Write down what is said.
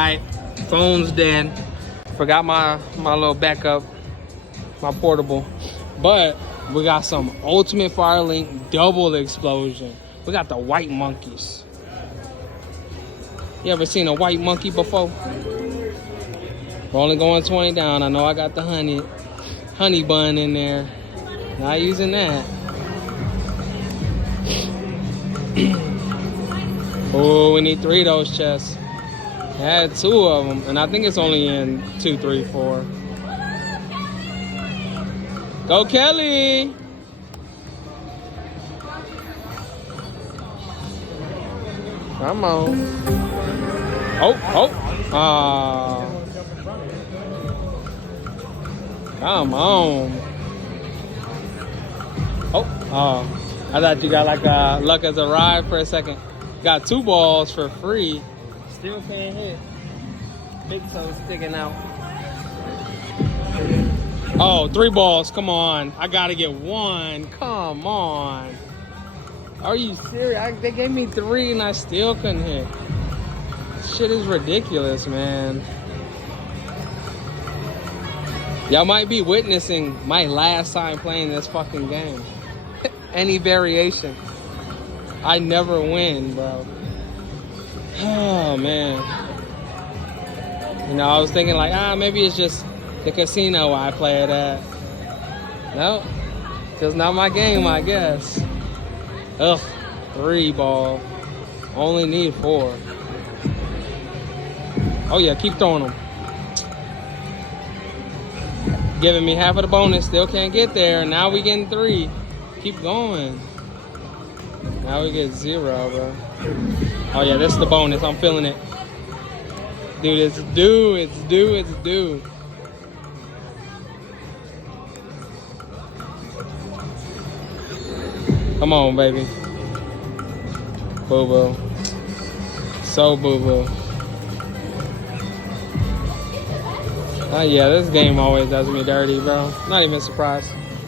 Alright, phone's dead. Forgot my little backup, my portable. But we got some Ultimate Fire Link double explosion. We got the white monkeys. You ever seen a white monkey before? We're only going 20 down. I know I got the honey bun in there. Not using that. Oh, we need 3 of those chests. I had 2 of them, and I think it's only in 2, 3, 4. Go Kelly! Come on. Oh. Come on. Oh. I thought you got like a luck as a ride for a second. Got 2 balls for free. Still can't hit. Big toe sticking out. Oh, 3 balls. Come on. I gotta get 1. Come on. Are you serious? They gave me 3 and I still couldn't hit. This shit is ridiculous, man. Y'all might be witnessing my last time playing this fucking game. Any variation. I never win, bro. Oh, man. You know, I was thinking like, maybe it's just the casino I play it at. Nope. Just not my game, I guess. Ugh. 3 ball. Only need 4. Oh, yeah. Keep throwing them. Giving me half of the bonus. Still can't get there. Now we getting 3. Keep going. Now we get 0, bro. Oh, yeah. This is the bonus. I'm feeling it. Dude, it's due. It's due. It's due. Come on, baby. Boo-boo. So boo-boo. Oh, yeah, this game always does me dirty, bro. Not even surprised.